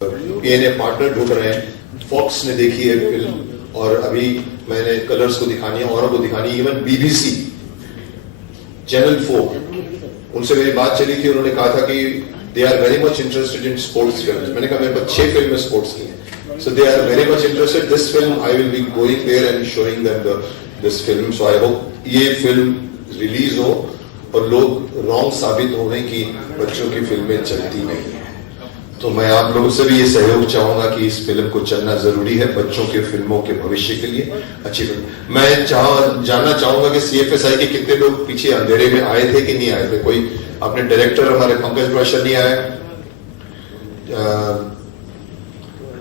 PNA partner ढूंढ रहे हैं। फॉक्स ने देखी है फिल्म और अभी मैंने कलर्स को दिखानी है, औरों को दिखानी है, इवन बीबीसी चैनल 4 उनसे मेरी बात चली थी। उन्होंने कहा था कि they are very much interested in sports film. मैंने कहा मेरे पास 6 फिल्में स्पोर्ट्स की हैं, so they are very much interested. This film I will be going there and showing them this film. So I hope ये फिल्म रिलीज हो और लोग रॉन्ग साबित हो गए कि बच्चों की फिल्में चलती नहीं है। तो मैं आप लोगों से भी ये सहयोग चाहूंगा कि इस फिल्म को चलना जरूरी है बच्चों के फिल्मों के भविष्य के लिए। अच्छी फिल्म। मैं जानना चाहूंगा कि सीएफएसआई के कितने लोग पीछे अंधेरे में आए थे कि नहीं आए थे। कोई अपने डायरेक्टर हमारे पंकज प्रोशर नहीं आए,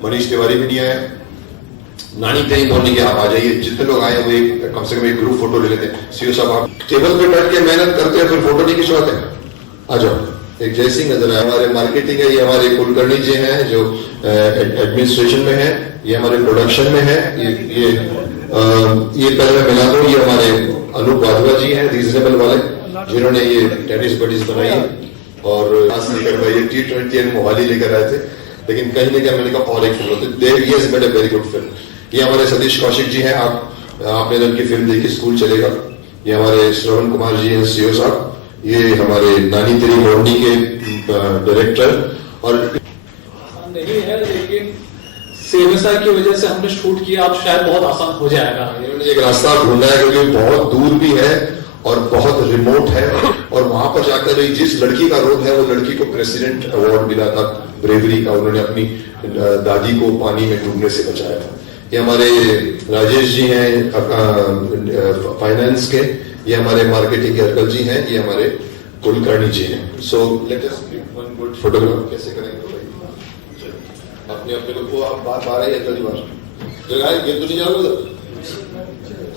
मनीष तिवारी भी नहीं आए, नानी कहीं बोलने के आप आ जाइए। जितने लोग आए हुए कम से कम एक ग्रुप फोटो ले लेते हैं। सीओ साहब आप टेबल पे बैठ के मेहनत करते हैं, फिर फोटो नहीं खिंचवाते हैं। आ जाओ, एक जैसी नजर है। हमारे मार्केटिंग है, ये हमारे कुलकर्णी जी हैं जो एडमिनिस्ट्रेशन में है, ये हमारे प्रोडक्शन में है। ये पहले मैं मिला दूं, ये हमारे अनूप वाधवा जी हैं रीजनेबल वाले, जिन्होंने ये टेनिस बडीज बनाई है और लेकर भाई T20 मोहाली लेकर आए थे। लेकिन कहीं ना कहीं मैंने कहा और एक फिल्म होती है, ये made a very good film. ये हमारे सतीश कौशिक जी हैं, आपने उनकी फिल्म देखी स्कूल चलेगा। ये हमारे श्रवण कुमार जी हैं सीओ साहब, ये हमारे नानी तेरी मोरनी के डायरेक्टर। और नहीं है, लेकिन सीएफएसआई की वजह से हमने शूट किया, अब शायद बहुत आसान हो जाएगा। इन्होंने एक रास्ता ढूंढा है क्योंकि बहुत दूर भी है और बहुत रिमोट है, और वहां पर जाकर जिस लड़की का रोल है वो लड़की को प्रेसिडेंट अवार्ड मिला था ब्रेवरी का। उन्होंने अपनी दादी को पानी में डूबने से बचाया था। ये हमारे राजेश जी हैं फाइनेंस के, ये हमारे मार्केटिंग के अर्कल जी हैं, ये हमारे कुलकर्णी जी हैं। So let us one good photograph कैसे करेंगे अपने अपने को। आप बात आ रही है अर्कल जी, बात जगह ये तो नहीं जाओगे,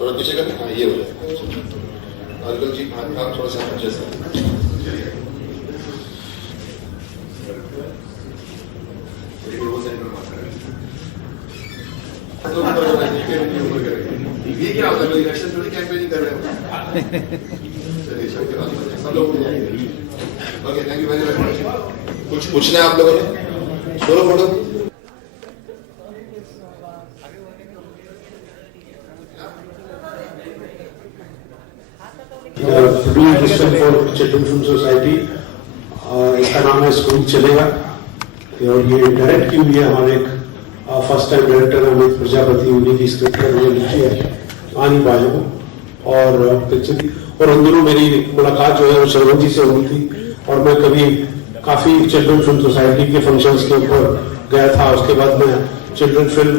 थोड़ा पीछे करना, ये हो जाए। अर्कल जी काम थोड़ा सा अच्छे से ये क्या होता है, इलेक्शन थोड़ी कैंपेनिंग कर रहे हो। सब लोग okay, thank you very much. कुछ पूछना है आप लोगों ने? Solo photo for children film society, इसका नाम है स्कूल चलेगा। और ये डायरेक्ट की हुई है हमारे एक first time director Amit Prajapati, उन्हीं की स्क्रिप्ट पर लिखी है आनी बाजू और पिक्चर। और उन दिनों मेरी मुलाकात जो है वो श्रवण जी से हुई थी, और मैं कभी काफी चिल्ड्रन फिल्म सोसाइटी के फंक्शंस के ऊपर गया था। उसके बाद मैं children film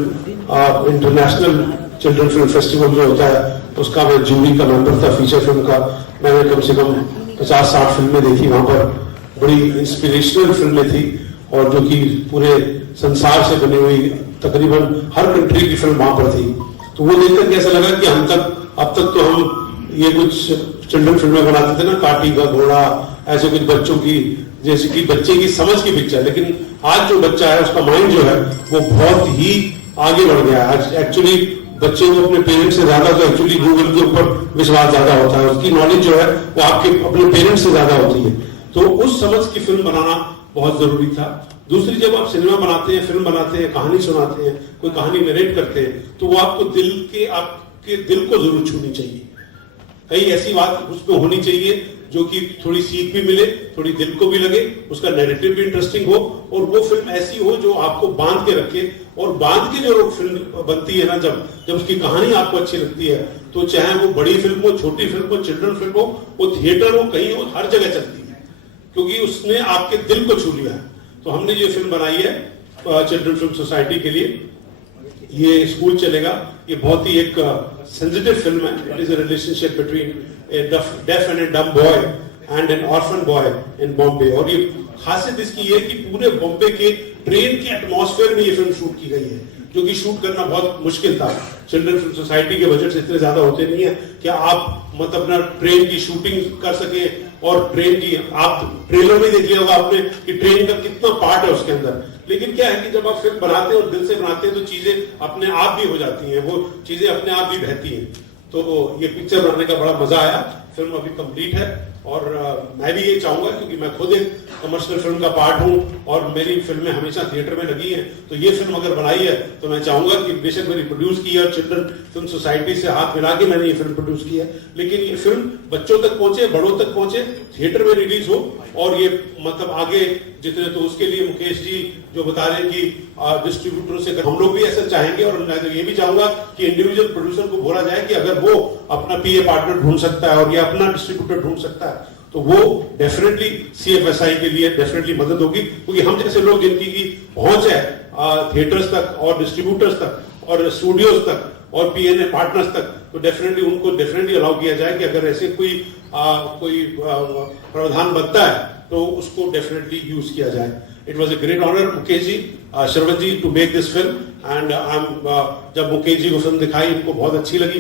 international children film festival जो होता है उसका मैं जूरी का मेंबर था, फीचर फिल्म का। मैंने कम से कम 50-60 फिल्में देखी वहां पर, बड़ी इंस्पिरेशनल फिल्में थी और जो कि पूरे संसार से बनी हुई तकरीबन हर कंट्री की फिल्म वहां पर थी। तो वो देखकर कैसा लगा कि अब तक तो हम ये कुछ चिल्ड्रन फिल्में बनाते थे ना, काटी का घोड़ा, ऐसे कुछ बच्चों की, जैसे कि बच्चे की समझ की पिक्चर। लेकिन आज जो बच्चा है उसका माइंड जो है वो बहुत ही आगे बढ़ गया है। आज एक्चुअली बच्चे को अपने पेरेंट्स से ज्यादा तो एक्चुअली गूगल के ऊपर विश्वास ज्यादा होता है, उसकी नॉलेज जो है वो आपके अपने पेरेंट्स से ज्यादा होती है। तो उस समझ की फिल्म बनाना बहुत जरूरी था। दूसरी, जब आप सिनेमा बनाते हैं, फिल्म बनाते हैं, कहानी सुनाते हैं, कोई कहानी नरेट करते हैं, तो वो आपको आपके दिल को जरूर छूनी चाहिए। कई ऐसी बात उसमें होनी चाहिए जो कि थोड़ी सीख भी मिले, थोड़ी दिल को भी लगे, उसका नैरेटिव भी इंटरेस्टिंग हो, और वो फिल्म ऐसी हो जो आपको बांध के रखे। और बांध के जो फिल्म बनती है ना, जब उसकी कहानी आपको अच्छी लगती है, तो चाहे वो बड़ी फिल्म हो, छोटी फिल्म हो, चिल्ड्रन फिल्म हो, वो थिएटर हो, कहीं हो, हर जगह चलती है, क्योंकि उसने आपके दिल को छू लिया है। तो हमने ये फिल्म बनाई है चिल्ड्रन फिल्म सोसाइटी के लिए, ये स्कूल चलेगा। ये बहुत ही एक सेंसिटिव फिल्म है। It is a relationship between a deaf and a dumb boy and an orphan boy in Bombay. और ये खासियत इसकी ये कि पूरे बॉम्बे के ट्रेन के एटमॉस्फेयर में ये फिल्म शूट की गई है, जो कि शूट करना बहुत मुश्किल था। चिल्ड्रन फिल्म सोसाइटी के बजट से इतने ज्यादा होते नहीं है कि आप मतलब अपना ट्रेन की शूटिंग कर सके। और ट्रेन की आप ट्रेलर में देख लिया होगा आपने कि ट्रेन का कितना पार्ट है उसके अंदर। लेकिन क्या है कि जब आप फिल्म बनाते हैं और दिल से बनाते हैं तो चीजें अपने आप भी हो जाती हैं, वो चीजें अपने आप भी बहती हैं। तो ये पिक्चर बनाने का बड़ा मजा आया। फिल्म अभी कंप्लीट है और मैं भी ये चाहूंगा, क्योंकि मैं खुद एक कमर्शियल फिल्म का पार्ट हूं और मेरी फिल्में हमेशा थिएटर में लगी हैं, तो ये फिल्म अगर बनाई है तो मैं चाहूंगा कि बेशक मैंने प्रोड्यूस की है और चिल्ड्रन फिल्म सोसाइटी से हाथ मिला के मैंने ये फिल्म प्रोड्यूस की है, लेकिन ये फिल्म बच्चों तक पहुंचे, बड़ों तक पहुंचे, थिएटर में रिलीज हो और ये मतलब आगे जितने, तो उसके लिए मुकेश जी जो बता रहे हैं कि डिस्ट्रीब्यूटरों से हम लोग भी ऐसा चाहेंगे और मैं तो ये भी चाहूंगा कि इंडिविजुअल प्रोड्यूसर को बोला जाए कि अगर वो अपना पीए पार्टनर ढूंढ सकता है और ये अपना डिस्ट्रीब्यूटर ढूंढ सकता है तो वो डेफिनेटली सीएफएसआई के लिए डेफिनेटली मदद होगी, क्योंकि हम जैसे लोग जिनकी की पहुंच है थिएटर्स तक और डिस्ट्रीब्यूटर्स तक और स्टूडियोज तक और पीएनए पार्टनर्स तक, तो डेफिनेटली उनको डेफिनेटली अलाउ किया जाए कि अगर ऐसे कोई प्रावधान बनता है तो उसको डेफिनेटली यूज किया जाए। It was a great honour Mukesh ji, Shravan ji to make this film and जब मुकेश जी को फिल्म दिखाई इनको बहुत अच्छी लगी,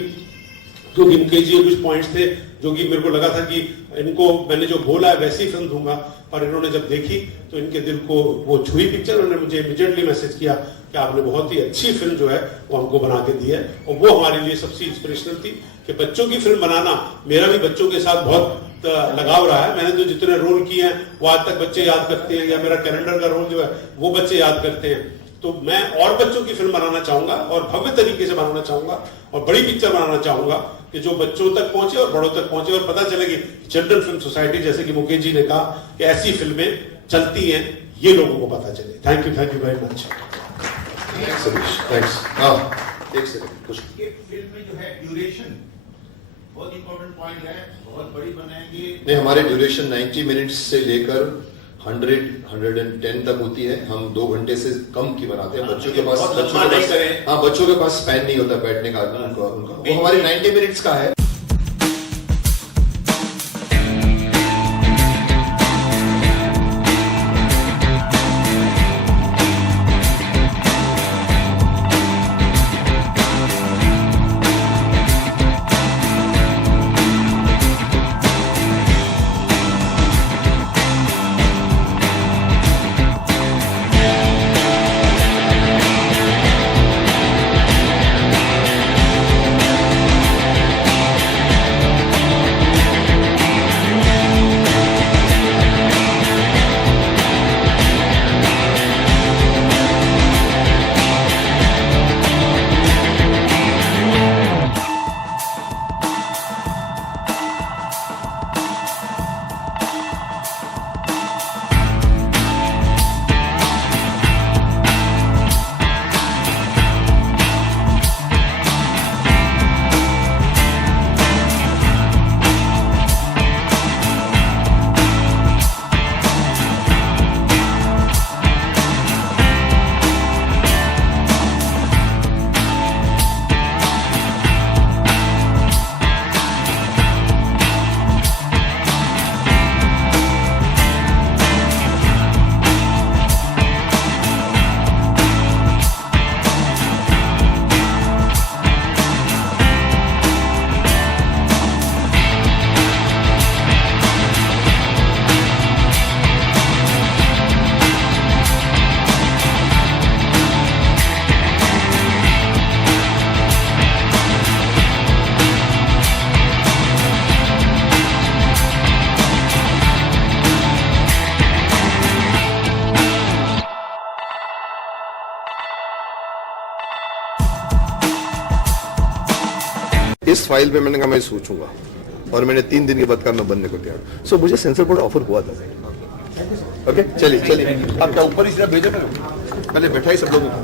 क्योंकि मुकेश जी के कुछ पॉइंट्स थे जो कि मेरे को लगा था कि इनको मैंने जो बोला है वैसी फिल्म दूंगा, पर इन्होंने जब देखी तो इनके दिल को वो छुई पिक्चर, उन्होंने मुझे इमीडिएटली मैसेज किया कि आपने बहुत ही अच्छी फिल्म जो है वो हमको बना के दी है, और वो हमारे लिए सबसे इंस्पिरेशनल थी कि बच्चों की फिल्म बनाना, मेरा भी बच्चों के साथ बहुत लगाव रहा है, मैंने जो जितने रोल किए हैं वो आज तक बच्चे याद करते हैं, या मेरा कैलेंडर का रोल जो है वो बच्चे याद करते हैं, तो मैं और बच्चों की फिल्म बनाना चाहूंगा और भव्य तरीके से बनाना चाहूंगा और बड़ी पिक्चर बनाना चाहूंगा कि जो बच्चों तक पहुंचे और बड़ों तक पहुंचे और पता चले कि चिल्ड्रन फिल्म सोसाइटी, जैसे कि मुकेश जी ने कहा कि ऐसी फिल्में चलती हैं, ये लोगों को पता चले। Thank you very much. Thanks. हाँ एक सेकंड, कुछ फिल्म में जो है ड्यूरेशन बहुत इंपॉर्टेंट पॉइंट है, बहुत बड़ी बनाएंगे नहीं, हमारे ड्यूरेशन 90 मिनट्स से लेकर 100-110 तक होती है, हम 2 घंटे से कम की बनाते हैं। बच्चों के पास बच्चों के पास स्पैन नहीं होता बैठने का उनका, वो हमारे 90 मिनट्स का है। इस फाइल पे मैंने कहा मैं सोचूंगा और मैंने 3 दिन के बाद कहा मैं बनने को तैयार। सो मुझे सेंसर बोर्ड ऑफर हुआ था। ओके चलिए चलिए, आप क्या ऊपर ही सिर्फ भेजो, पहले बैठा ही सब लोगों को।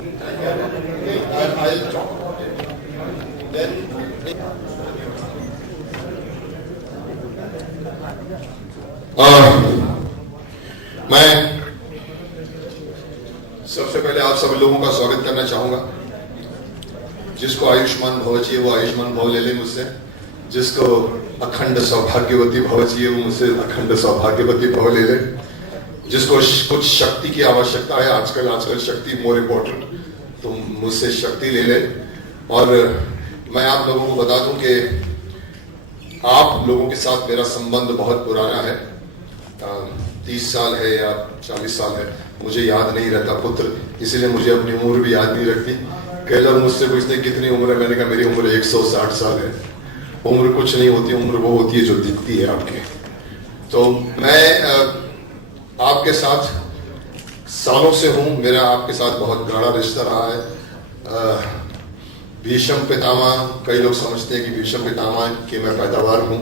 मैं सबसे पहले आप सब लोगों का स्वागत करना चाहूंगा। जिसको आयुष्मान भव चाहिए वो आयुष्मान भव ले ले मुझसे, जिसको अखंड सौभाग्यवती भव चाहिए वो मुझसे अखंड सौभाग्यवती भव ले ले, जिसको कुछ शक्ति की आवश्यकता है, आजकल शक्ति मोर इम्पोर्टेंट, तो मुझसे शक्ति ले ले। और मैं आप लोगों को बता दूं कि आप लोगों के साथ मेरा संबंध बहुत पुराना है, 30 साल है या 40 साल है, मुझे याद नहीं रहता पुत्र, इसलिए मुझे अपनी उम्र भी याद नहीं रखती। कई लोग मुझसे पूछते कितनी उम्र है, मैंने कहा मेरी उम्र 160 साल है। उम्र कुछ नहीं होती, उम्र वो होती है जो दिखती है आपके। तो मैं आपके साथ सालों से हूं, मेरा आपके साथ बहुत गाढ़ा रिश्ता रहा है। भीष्म पितामह, कई लोग समझते हैं कि भीष्म पितामह की मैं पैदावार हूं।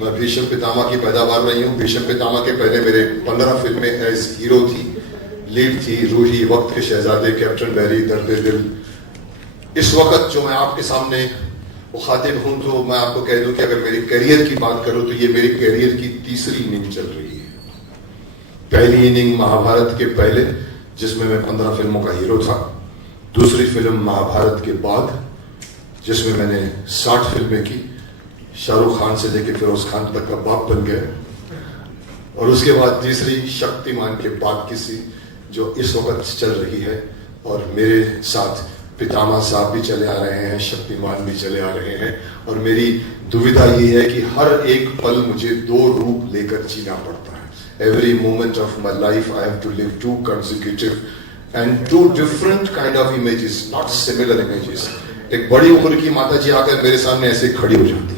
मैं भीष्म पितामह की पैदावार नहीं हूं। भीष्म पितामह के पहले मेरे 15 फिल्में एज हीरो थी, लीड थी। रूही, वक्त के शहजादे, कैप्टन बैरी, दर्द दिल। इस वक्त जो मैं आपके सामने मुखातिब हूं, तो मैं आपको कह दूं कि अगर मेरी करियर की बात करूं तो ये मेरी करियर की तीसरी इनिंग चल रही है। पहली इनिंग महाभारत के पहले, जिसमें मैं 15 फिल्मों का हीरो था। दूसरी फिल्म महाभारत के बाद, जिसमें मैंने 60 फिल्में की, शाहरुख खान से लेकर फिरोज खान तक का बाप बन गया। और उसके बाद तीसरी शक्तिमान के बाद किसी, जो इस वक्त चल रही है। और मेरे साथ पितामह साहब भी चले आ रहे हैं, शक्तिमान भी चले आ रहे हैं। और मेरी दुविधा ये है कि हर एक पल मुझे 2 रूप लेकर जीना पड़ता है। Every moment of my life I have to live 2 consecutive and 2 different kind of images, not similar images. एक बड़ी उम्र की माता जी आकर मेरे सामने ऐसे खड़ी हो जाती,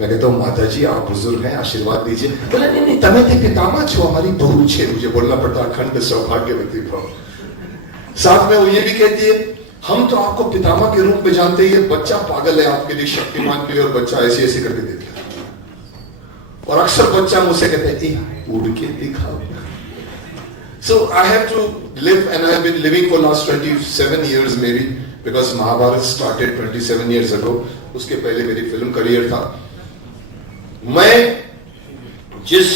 मैं कहता हूँ माता जी आप बुजुर्ग हैं, आशीर्वाद दीजिए। बोला नहीं नहीं, तमें थे पितामह छो, हमारी बहू छे। मुझे बोलना पड़ता अखंड सौभाग्यवती भव। साथ में वो ये भी कहती है, हम तो आपको पितामह के रूप में जानते ही, बच्चा पागल है आपके लिए, शक्तिमान के लिए। और बच्चा ऐसे ऐसे करके देता है। और अक्सर बच्चा मुझसे कहते हैं उड़ के दिखाओ। So I have to live, and I have been living for last 27 years maybe, because Mahabharat started 27 years ago. उसके पहले मेरी फिल्म करियर था। मैं जिस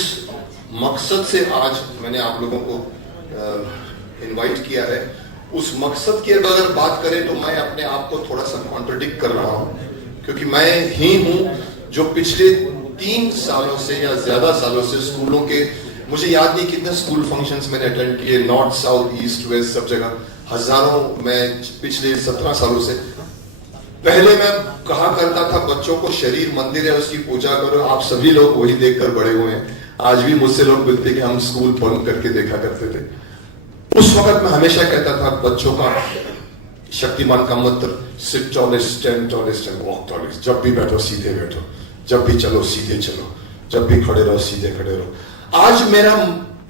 मकसद से आज मैंने आप लोगों को इनवाइट किया है, उस मकसद की अगर बात करें तो मैं अपने आप को थोड़ा सा कॉन्ट्रडिक्ट कर रहा हूं, क्योंकि मैं ही हूं जो पिछले 3 सालों से या ज्यादा सालों से स्कूलों के, मुझे याद नहीं कितने स्कूल फंक्शंस मैंने अटेंड किए, नॉर्थ साउथ ईस्ट वेस्ट सब जगह, हजारों। मैं पिछले 17 सालों से, पहले मैं कहा करता था बच्चों को शरीर मंदिर है, उसकी पूजा करो। आप सभी लोग वही देखकर बड़े हुए हैं। आज भी मुझसे लोग मिलते कि हम स्कूल बंद करके देखा करते थे। उस वक्त मैं हमेशा कहता था बच्चों का, शक्तिमान का मंत्र, sit tallest, stand tallest and walk tallest. जब भी बैठो सीधे बैठो, जब भी चलो सीधे चलो, जब भी खड़े रहो सीधे खड़े रहो। आज मेरा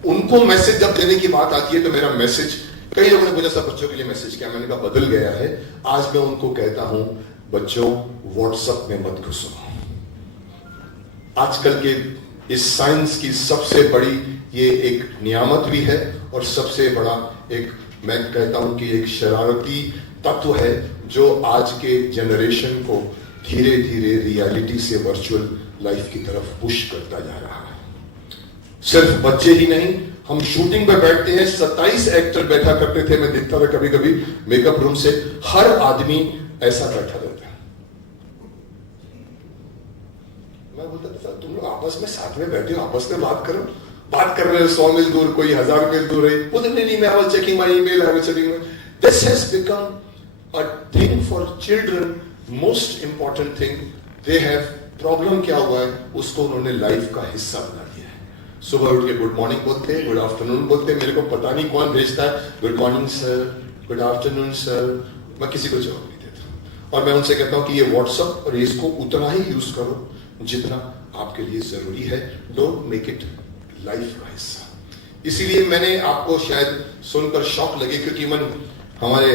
उनको मैसेज जब देने की बात आती है तो मेरा मैसेज, कई लोगों ने मुझे सब बच्चों के लिए मैसेज किया, मैंने कहा बदल गया है। आज मैं उनको कहता हूं बच्चों व्हाट्सएप में मत घुसो। आजकल के इस साइंस की सबसे बड़ी ये एक नियामत भी है और सबसे बड़ा एक, मैं कहता हूं कि एक शरारती तत्व है जो आज के जनरेशन को धीरे धीरे रियलिटी से वर्चुअल लाइफ की तरफ पुश करता जा रहा है। सिर्फ बच्चे ही नहीं, हम शूटिंग पे बैठते हैं, 27 एक्टर बैठा करते थे, मैं देखता था कभी कभी मेकअप रूम से, हर आदमी ऐसा बैठा रहता है। मैं बोलता था तुम लोग आपस में साथ में बैठे हो, आपस में बात करो। बात कर रहे हो 100 मील दूर, कोई 1000 मील दूर है, बोलते नहीं मैं I was checking my email, I was checking. This has become a thing for children, most important thing. They have, problem क्या हुआ है उसको उन्होंने लाइफ का हिस्सा बना दिया है। सुबह उठ के गुड मॉर्निंग बोलते हैं, गुड आफ्टरनून बोलते हैं, मेरे को पता नहीं कौन भेजता है good morning sir, good afternoon sir, मैं किसी को जवाब नहीं देता। और मैं उनसे कहता हूं कि ये व्हाट्सएप और इसको उतना ही यूज करो जितना आपके लिए जरूरी है, डोंट मेक इट लाइफ का हिस्सा। इसीलिए मैंने आपको शायद सुनकर शॉक लगे, क्योंकि मैं, हमारे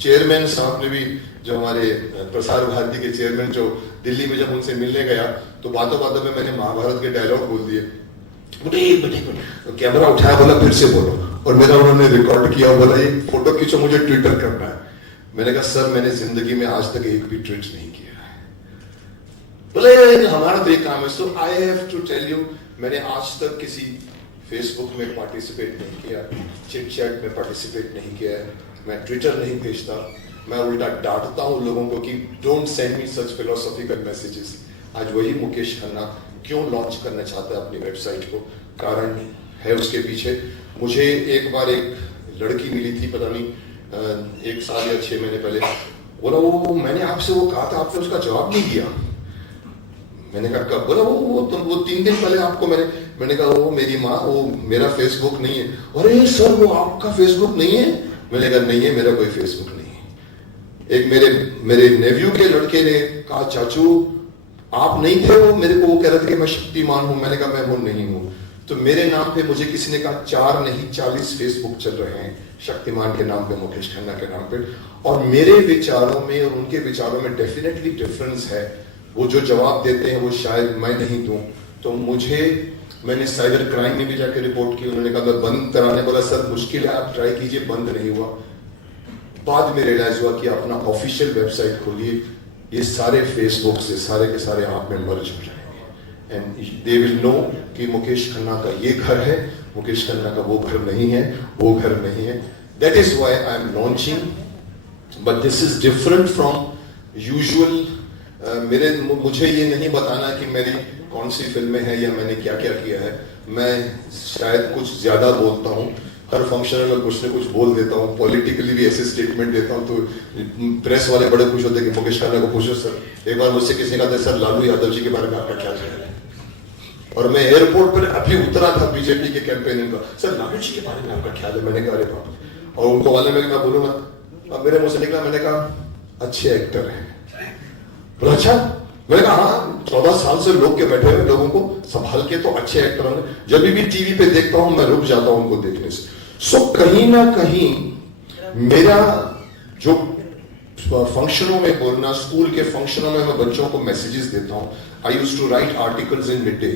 चेयरमैन साहब ने भी, जो हमारे प्रसार भारती के चेयरमैन, जो दिल्ली में जब उनसे मिलने गया तो बातों बातों में मैंने महाभारत के डायलॉग बोल दिए। तो कैमरा उठाया, बोला फिर से बोलो, और मेरा उन्होंने रिकॉर्ड किया, बोला ये फोटो खींचो, मुझे ट्विटर करना है। मैंने कहा सर मैंने जिंदगी में आज तक एक भी ट्वीट नहीं किया है। बोले हमारा तो एक काम है। So I have to tell you, मैंने आज तक किसी फेसबुक में पार्टिसिपेट नहीं किया, चिट चैट में पार्टिसिपेट नहीं किया है, मैं ट्विटर नहीं भेजता, मैं उल्टा डांटता हूं लोगों को कि don't send me such philosophical messages. आज वही मुकेश खन्ना क्यों लॉन्च करना चाहता है अपनी वेबसाइट को, कारण है उसके पीछे। मुझे एक बार एक लड़की मिली थी, पता नहीं 1 साल या 6 महीने पहले, बोला वो मैंने आपसे वो कहा था, आपने उसका जवाब नहीं दिया। मैंने कहा कब? बोला वो 3 दिन पहले आपको मैंने कहा वो मेरी माँ, वो मेरा फेसबुक नहीं है। अरे सर वो आपका फेसबुक नहीं है? मैंने कहा नहीं है, मेरा कोई फेसबुक नहीं है। एक मेरे नेव्यू के लड़के ने कहा चाचू आप नहीं थे, वो मेरे को वो कह रहे थे कि मैं शक्तिमान हूं, मैंने कहा मैं वो नहीं हूं। तो मेरे नाम पे मुझे किसी ने कहा 4 नहीं 40 फेसबुक चल रहे हैं शक्तिमान के नाम पे, मुकेश खन्ना के नाम पे, और मेरे विचारों में और उनके विचारों में डेफिनेटली डिफरेंस है। वो जो जवाब देते हैं वो शायद मैं नहीं दूं। तो मैंने साइबर क्राइम में भी जाकर रिपोर्ट की, उन्होंने कहा मैं बंद कराने बोला, सर मुश्किल है, आप ट्राई कीजिए, बंद नहीं हुआ। बाद में रियलाइज हुआ कि अपना ऑफिशियल वेबसाइट खोलिए, ये सारे फेसबुक से सारे के सारे आप में मर्ज हो जाएंगे एंड दे विल नो कि मुकेश खन्ना का ये घर है, मुकेश खन्ना का वो घर नहीं है, वो घर नहीं है। That is why I am launching, but this is different from usual. मुझे ये नहीं बताना कि मेरी कौन सी फिल्में हैं या मैंने क्या क्या किया है। मैं शायद कुछ ज्यादा बोलता हूँ, हर फंक्शन में कुछ न कुछ बोल देता हूँ, पॉलिटिकली भी ऐसे स्टेटमेंट देता हूँ, तो प्रेस वाले बड़े खुश होते हैं कि मुकेश खन्ना को पूछो सर। एक बार मुझसे किसी ने कहा था सर लालू यादव जी के बारे में आपका क्या ख्याल है, और मैं एयरपोर्ट पर अभी उतरा था बीजेपी के कैंपेनिंग का, सर लालू जी के बारे में आपका ख्याल है, मैंने कहा अरे बाप, और उनको वाले में मैं बोलूंगा, अब मेरे मुंह से निकला, मैंने कहा अच्छे एक्टर हैं। बोला अच्छा, मैंने कहा हाँ, 14 साल से लोग के बैठे हुए लोगों को संभाल के तो अच्छे एक्टर होंगे। जब भी टीवी पे देखता हूं मैं रुक जाता हूं उनको देखने से। सो कहीं ना कहीं मेरा जो फंक्शनों में बोलना, स्कूल के फंक्शनों में मैं बच्चों को मैसेजेस देता हूं। I used to write articles in mid day,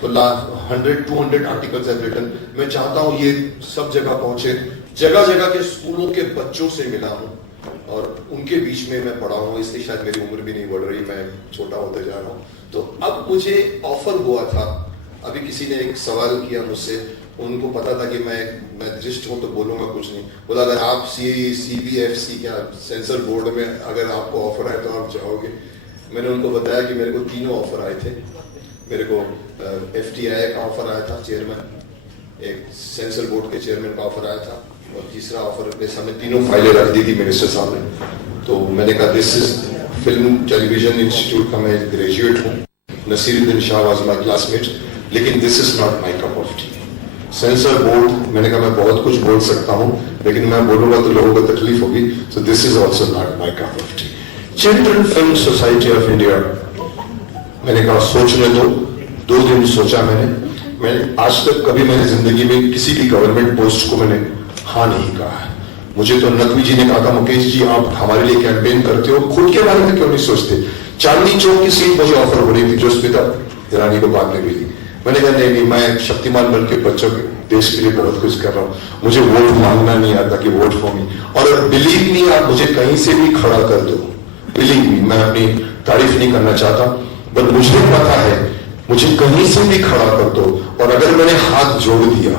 तो 100-200 आर्टिकल्स हैव रिटन। मैं चाहता हूं ये सब जगह पहुंचे, जगह जगह के स्कूलों के बच्चों से मिला हूं और उनके बीच में मैं पढ़ा हूं, इसलिए शायद मेरी उम्र भी नहीं बढ़ रही, मैं छोटा होते जा रहा हूं। तो अब मुझे ऑफर हुआ था, अभी किसी ने एक सवाल किया मुझसे, उनको पता था कि मैं दृष्ट हूं तो बोलूंगा कुछ नहीं। बोला अगर आप CBFC क्या सेंसर बोर्ड में अगर आपको ऑफर आए तो आप जाओगे। मैंने उनको बताया कि मेरे को 3 ऑफर आए थे। मेरे को FTI का ऑफर आया था चेयरमैन, एक सेंसर बोर्ड के चेयरमैन का ऑफर आया था, और तीसरा ऑफर अपने सामने 3 फाइलें रख दी थी मिनिस्टर सामने। तो मैंने कहा this is film television institute का मैं ग्रेजुएट हूँ, Naseeruddin Shah was my classmate, लेकिन this is not my cup of tea. Censor board, मैंने कहा मैं बहुत कुछ बोल सकता हूँ लेकिन मैं बोलूंगा तो लोगों को तकलीफ होगी, so this is also not my cup of T. Children film society of India, मैंने कहा सोचने दो, 2 दिन सोचा मैंने आज तक कभी मैंने जिंदगी में किसी भी गवर्नमेंट पोस्ट को मैंने हाँ नहीं कहा है। मुझे तो नकवी जी ने कहा था मुकेश जी आप हमारे लिए कैंपेन करते हो, खुद के बारे में क्यों नहीं सोचते। चांदनी चौक की सीट मुझे ऑफर हो रही थी जो स्मिता ईरानी को बाद में मिली। मैंने कहा नहीं, मैं शक्तिमान बन के बच्चों के देश के लिए बहुत कुछ कर रहा हूँ, मुझे वोट मांगना नहीं आता कि वोट फॉर मी। और बिलीव मी, आप मुझे कहीं से भी खड़ा कर दो, बिलीव मी, मैं अपनी तारीफ नहीं करना चाहता, पर मुझे पता है मुझे कहीं से भी खड़ा कर दो, और अगर मैंने हाथ जोड़ दिया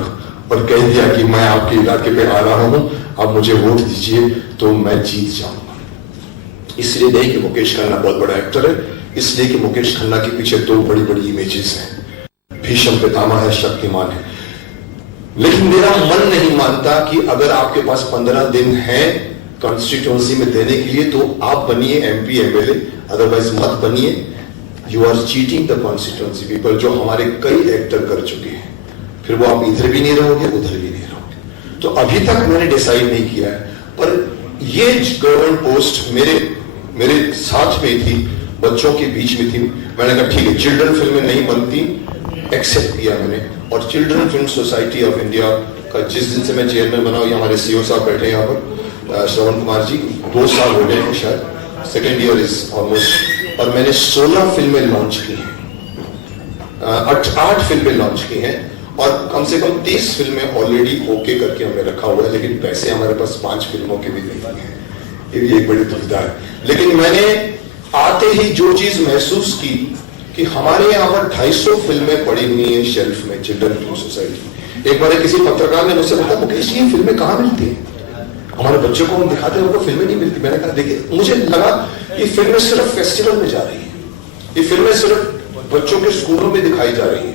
और कह दिया कि मैं आपके इलाके पे आ रहा हूं, आप मुझे वोट दीजिए, तो मैं जीत जाऊंगा। इसलिए नहीं कि मुकेश खन्ना बहुत बड़ा एक्टर है, इसलिए कि मुकेश खन्ना के पीछे 2 बड़ी बड़ी इमेजेस हैं, भीष्म पितामह है, शक्तिमान है। लेकिन मेरा मन नहीं मानता कि अगर आपके पास 15 दिन है कॉन्स्टिट्यूंसी में देने के लिए तो आप बनिए MP MLA, अदरवाइज मत बनिए। You are cheating the constituency people, जो हमारे कई एक्टर कर चुके हैं। फिर वो आप इधर भी नहीं रहोगे, उधर भी नहीं रहोगे। तो अभी तक मैंने डिसाइड नहीं किया है, पर ये गवर्नमेंट पोस्ट मेरे साथ में थी, बच्चों के बीच में थी। मैंने कहा ठीक है, चिल्ड्रन फिल्में नहीं बनती, एक्सेप्ट किया मैंने। और children film society of India का जिस दिन से मैं चेयरमैन बना हूं, ये हमारे CEO साहब बैठे हैं यहाँ पर, श्रवण कुमार जी, 2 साल हो गए हैं शायद, 2nd ईयर इज ऑलमोस्ट। और मैंने 16 फिल्में लॉन्च की हैं, 8 फिल्में लॉन्च की हैं, और कम से कम 30 फिल्में ऑलरेडी ओके करके हमने रखा हुआ है, लेकिन पैसे हमारे पास 5 फिल्मों के भी नहीं है। ये भी एक बड़ी दुविधा है। लेकिन मैंने आते ही जो चीज महसूस की कि हमारे यहाँ पर 250 फिल्में पड़ी हुई हैं शेल्फ में, चिल्ड्रन फिल्म सोसाइटी। एक बार किसी पत्रकार ने मुझसे कहा मुकेश ये फिल्में कहाँ मिलती हैं, हमारे बच्चों को हम दिखाते हैं, उनको फिल्में नहीं मिलती। मैंने कहा देखिए, मुझे लगा ये फिल्में सिर्फ फेस्टिवल में जा रही है, ये फिल्में सिर्फ बच्चों के स्कूलों में दिखाई जा रही है।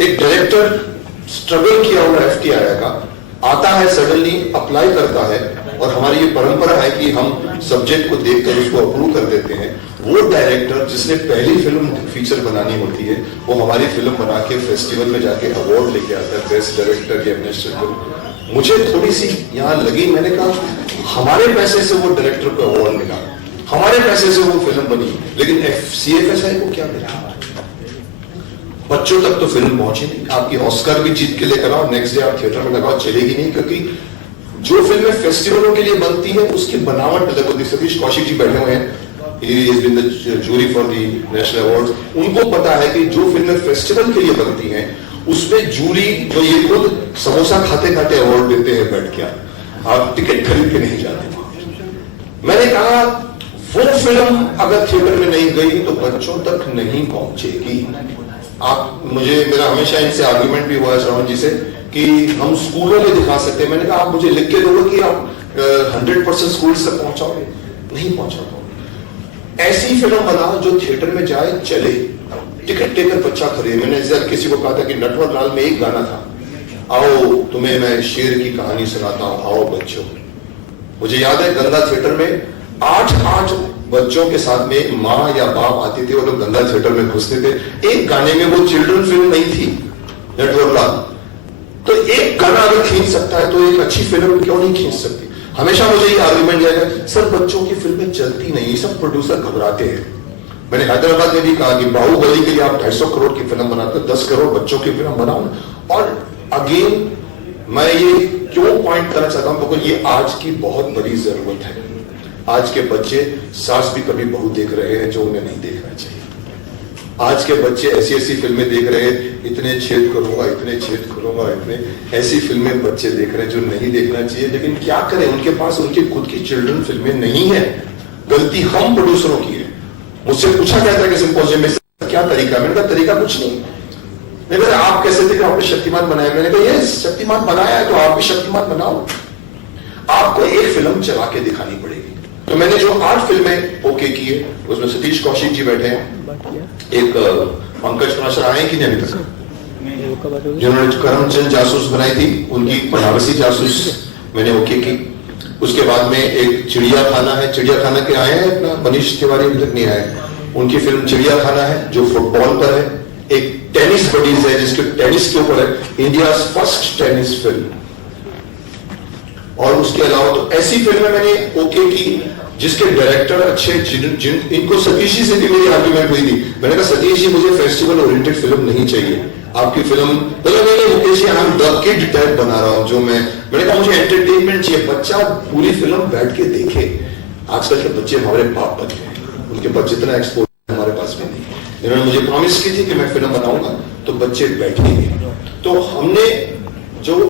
एक डायरेक्टर स्ट्रगल किया हुआ FTI का आता है, सडनली अप्लाई करता है, और हमारी ये परंपरा है कि हम सब्जेक्ट को देखकर उसको अप्रूव कर देते हैं। वो डायरेक्टर जिसने पहली फिल्म फीचर बनानी होती है, वो हमारी फिल्म बना के फेस्टिवल में जाके अवार्ड लेके आता है, बेस्ट डायरेक्टर या बेस्ट मुझे थोड़ी सी यहाँ लगी। मैंने कहा हमारे पैसे से वो डायरेक्टर को अवार्ड मिला, हमारे पैसे से वो फिल्म बनी, लेकिन CFSI को क्या मिला? बच्चों तक तो फिल्म पहुंची नहीं। आपकी ऑस्कर भी जीत के लेकर आओ, नेक्स्ट डे आप थिएटर में लगाओ, चलेगी नहीं, क्योंकि जो फिल्में फेस्टिवलों के लिए बनती है उसकी बनावट देखो। सतीश कौशिक जी बैठे हुए हैं, he has been the jury for the national awards। उनको पता है कि जो फिल्में फेस्टिवल के लिए बनती हैं उसमें जूरी जो ये खुद समोसा खाते खाते अवार्ड देते हैं बैठ के, आप टिकट खरीद के नहीं जाते। मैंने कहा वो फिल्म अगर थिएटर में नहीं गई तो बच्चों तक नहीं पहुंचेगी। आप मुझे मेरा हमेशा इनसे आर्गुमेंट भी हुआ है श्रवण जी से कि हम स्कूलों में दिखा सकते हैं। मैंने कहा आप मुझे लिख के दोगे कि आप 100% स्कूल तक पहुंचाओगे? नहीं पहुंचा पाओगे। ऐसी फिल्म बनाओ जो थिएटर में जाए, चले, टिकट लेकर बच्चा खरीदे। मैंने जब किसी को कहा था कि नटवर लाल में एक गाना था, आओ तुम्हें मैं शेर की कहानी सुनाता हूं, आओ बच्चों। मुझे याद है गंगा थिएटर में 8 बच्चों के साथ में माँ या बाप आते थे, वो लोग गंगा थिएटर में घुसते थे। एक गाने में वो चिल्ड्रन फिल्म नहीं थी नटवर लाल, तो एक गाना अगर खींच सकता है तो एक अच्छी फिल्म क्यों नहीं खींच सकती? हमेशा मुझे ये आर्गुमेंट जाएगा, सर बच्चों की फिल्में चलती नहीं, सब प्रोड्यूसर घबराते हैं। मैंने हैदराबाद में भी कहा कि बाहुबली के लिए आप 250 करोड़ की फिल्म बनाते, 10 करोड़ बच्चों की फिल्म बनाओ। और अगेन मैं ये क्यों पॉइंट करना चाहता हूं, क्योंकि ये आज की बहुत बड़ी जरूरत है। आज के बच्चे सास भी कभी बहू देख रहे हैं जो उन्हें नहीं देखना चाहिए। आज के बच्चे ऐसी ऐसी फिल्में देख रहे हैं, इतने छेद करूंगा, इतने छेद करूंगा, इतने ऐसी फिल्में बच्चे देख रहे हैं जो नहीं देखना चाहिए। लेकिन क्या करें, उनके पास उनकी खुद की चिल्ड्रन फिल्में नहीं है। गलती हम प्रोड्यूसरों की है। मुझसे पूछा गया था कि सिंपोजियम में क्या तरीका, मैंने कहा तरीका कुछ नहीं। मैंने कहा आप कैसे थे कि आपने शक्तिमान बनाया? मैंने कहा ये शक्तिमान बनाया है तो आप भी शक्तिमान बनाओ। आपको एक फिल्म चला के दिखानी पड़ेगी। तो मैंने जो 8 फिल्में ओके की है उसमें सतीश कौशिक जी बैठे हैं, एक पंकज प्रणाशर आए कि नहीं अभी तक, जिन्होंने करमचंद जासूस बनाई थी, उनकी बनारसी जासूस मैंने ओके की। उसके बाद में एक चिड़िया खाना है, चिड़िया खाना के आए हैं अपना मनीष तिवारी अभी तक नहीं आए, उनकी फिल्म चिड़िया खाना है जो फुटबॉल पर है। एक टेनिस बडीज है जिसके टेनिस के ऊपर है, इंडिया फर्स्ट टेनिस फिल्म। और उसके अलावा तो ऐसी फिल्में मैंने ओके की जिसके डायरेक्टर अच्छे, इनको सतीश जी से भी मेरी आर्ग्यूमेंट हुई थी। मैंने कहा सतीश जी मुझे फेस्टिवल ओरिएंटेड फिल्म नहीं चाहिए, आपकी फिल्म मुकेश हम द किड टाइप बना रहा हूं जो मैंने कहा मुझे एंटरटेनमेंट चाहिए, बच्चा पूरी फिल्म बैठ के देखे। आजकल के बच्चे हमारे बाप बन गए, उनके पास जितना एक्सपोजर हमारे पास में नहीं। इन्होंने मुझे प्रॉमिस की थी कि मैं फिल्म बनाऊंगा तो बच्चे बैठेंगे। तो हमने जो